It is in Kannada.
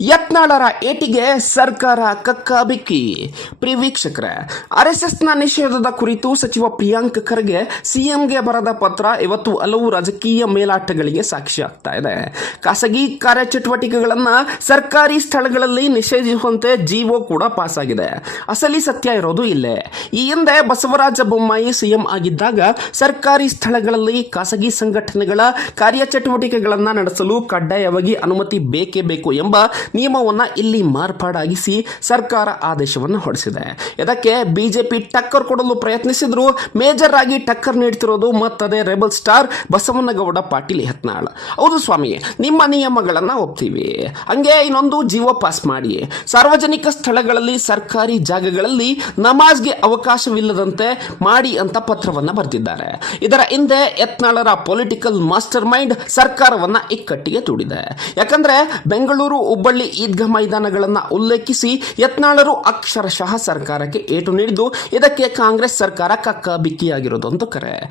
ಯತ್ನಾಳರ ಏಟಿಗೆ ಸರ್ಕಾರ ಕಕ್ಕಾಬಿಕ್ಕಿ. ಆರ್ ಎಸ್ ಆರ್ಎಸ್ಎಸ್ನ ನಿಷೇಧದ ಕುರಿತು ಸಚಿವ ಪ್ರಿಯಾಂಕ್ ಖರ್ಗೆ ಸಿಎಂಗೆ ಬರೆದ ಪತ್ರ ಇವತ್ತು ಹಲವು ರಾಜಕೀಯ ಮೇಲಾಟಗಳಿಗೆ ಸಾಕ್ಷಿ ಆಗ್ತಾ ಇದೆ. ಖಾಸಗಿ ಕಾರ್ಯಚಟುವಟಿಕೆಗಳನ್ನು ಸರ್ಕಾರಿ ಸ್ಥಳಗಳಲ್ಲಿ ನಿಷೇಧಿಸುವಂತೆ ಜಿಒ ಕೂಡ ಪಾಸ್ ಆಗಿದೆ ಅಸಲಿ ಸತ್ಯ ಇರೋದು ಇಲ್ಲೇ. ಈ ಹಿಂದೆ ಬಸವರಾಜ ಬೊಮ್ಮಾಯಿ ಸಿಎಂ ಆಗಿದ್ದಾಗ ಸರ್ಕಾರಿ ಸ್ಥಳಗಳಲ್ಲಿ ಖಾಸಗಿ ಸಂಘಟನೆಗಳ ಕಾರ್ಯಚಟುವಟಿಕೆಗಳನ್ನು ನಡೆಸಲು ಕಡ್ಡಾಯವಾಗಿ ಅನುಮತಿ ಬೇಕೇ ಬೇಕು ಎಂಬ ನಿಯಮವನ್ನ ಇಲ್ಲಿ ಮಾರ್ಪಾಡಾಗಿಸಿ ಸರ್ಕಾರ ಆದೇಶವನ್ನು ಹೊರಡಿಸಿದೆ. ಇದಕ್ಕೆ ಬಿಜೆಪಿ ಟಕ್ಕರ್ ಕೊಡಲು ಪ್ರಯತ್ನಿಸಿದ್ರು. ಮೇಜರ್ ಆಗಿ ಟಕ್ಕರ್ ನೀಡ್ತಿರೋದು ಮತ್ತದೇ ರೆಬಲ್ ಸ್ಟಾರ್ ಬಸವನಗೌಡ ಪಾಟೀಲ್ ಯತ್ನಾಳ್. ಹೌದು ಸ್ವಾಮಿ, ನಿಮ್ಮ ನಿಯಮಗಳನ್ನ ಒಪ್ತೀವಿ. ಹಂಗೆ ಇನ್ನೊಂದು ಜೀವ ಪಾಸ್ ಮಾಡಿ. ಸಾರ್ವಜನಿಕ ಸ್ಥಳಗಳಲ್ಲಿ, ಸರ್ಕಾರಿ ಜಾಗಗಳಲ್ಲಿ ನಮಾಜ್ಗೆ ಅವಕಾಶವಿಲ್ಲದಂತೆ ಮಾಡಿ ಅಂತ ಪತ್ರವನ್ನ ಬರೆದಿದ್ದಾರೆ. ಇದರ ಹಿಂದೆ ಯತ್ನಾಳರ ಪೊಲಿಟಿಕಲ್ ಮಾಸ್ಟರ್ ಮೈಂಡ್ ಸರ್ಕಾರವನ್ನ ಇಕ್ಕಟ್ಟಿಗೆ ತೂಡಿದೆ. ಯಾಕಂದ್ರೆ ಬೆಂಗಳೂರು ಹುಬ್ಬಳ್ಳಿ ಈದ್ಗಾ ಮೈದಾನಗಳನ್ನು ಉಲ್ಲೇಖಿಸಿ ಯತ್ನಾಳರು ಅಕ್ಷರಶಃ ಸರ್ಕಾರಕ್ಕೆ ಏಟು ನೀಡಿದ್ದು. ಇದಕ್ಕೆ ಕಾಂಗ್ರೆಸ್ ಸರ್ಕಾರ ಕಕ್ಕ ಬಿಕ್ಕಿಯಾಗಿರೋದು ಅಂತ ಕರೆ.